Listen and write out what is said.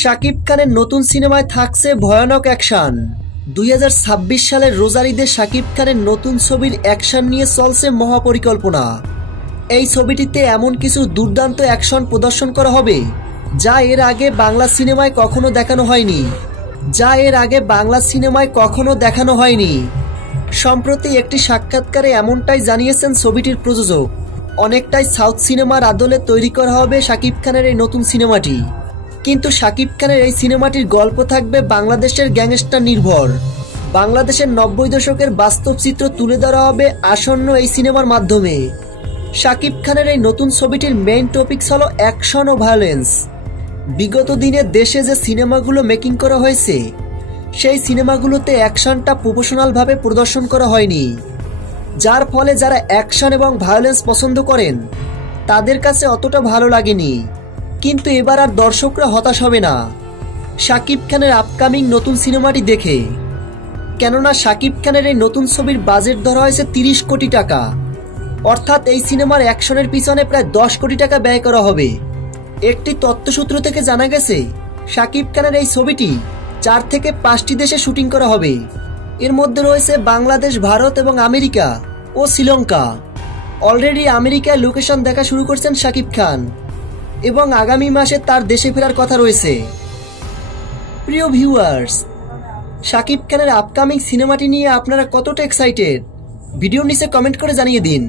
শাকিব খানের নতুন সিনেমায় থাকছে ভয়ানক অ্যাকশন। 2026 সালের রোজার ঈদে শাকিব খানের নতুন ছবির অ্যাকশন নিয়ে চলছে মহাপরিকল্পনা। এই ছবিটিতে এমন কিছু দুর্দান্ত অ্যাকশন প্রদর্শন করা হবে যা এর আগে বাংলা সিনেমায় কখনো দেখানো হয়নি। সম্প্রতি একটি সাক্ষাৎকারে এমনটাই জানিয়েছেন ছবিটির প্রযোজক। অনেকটাই সাউথ সিনেমার আদলে তৈরি করা হবে শাকিব খানের এই নতুন সিনেমাটি। কিন্তু শাকিব খানের এই সিনেমাটির গল্প থাকবে বাংলাদেশের গ্যাংস্টার নির্ভর। বাংলাদেশের 90 দশকের বাস্তব চিত্র তুলে ধরা হবে আসন্ন এই সিনেমার মাধ্যমে। শাকিব খানের এই নতুন ছবিটির মেইন টপিকস হলো অ্যাকশন ও ভায়োলেন্স। বিগত দিনে দেশে যে সিনেমাগুলো মেকিং করা হয়েছে সেই সিনেমাগুলোতে অ্যাকশনটা প্রফেশনালভাবে প্রদর্শন করা হয়নি, যার ফলে যারা অ্যাকশন এবং ভায়োলেন্স পছন্দ করেন তাদের কাছে অতটা ভালো লাগেনি। কিন্তু এবার আর দর্শকরা হতাশ হবে না শাকিব খানের আপকামিং নতুন সিনেমাটি দেখে, কেননা শাকিব খানের এই নতুন ছবির বাজেট ধরা হয়েছে 30 কোটি টাকা। অর্থাৎ এই সিনেমার অ্যাকশনের পিছনে প্রায় 10 কোটি টাকা ব্যয় করা হবে। একটি তথ্যসূত্র থেকে জানা গেছে শাকিব খানের এই ছবিটি 4 থেকে 5টি দেশে শুটিং করা হবে। এর মধ্যে রয়েছে বাংলাদেশ, ভারত এবং আমেরিকা ও শ্রীলঙ্কা। অলরেডি আমেরিকায় লোকেশন দেখা শুরু করছেন শাকিব খান এবং আগামী মাসে তার দেশে ফেরার কথা রয়েছে। প্রিয় ভিউয়ার্স, শাকিব খানের আপকামিং সিনেমাটি নিয়ে আপনারা কতটা এক্সাইটেড ভিডিওর নিচে কমেন্ট করে জানিয়ে দিন।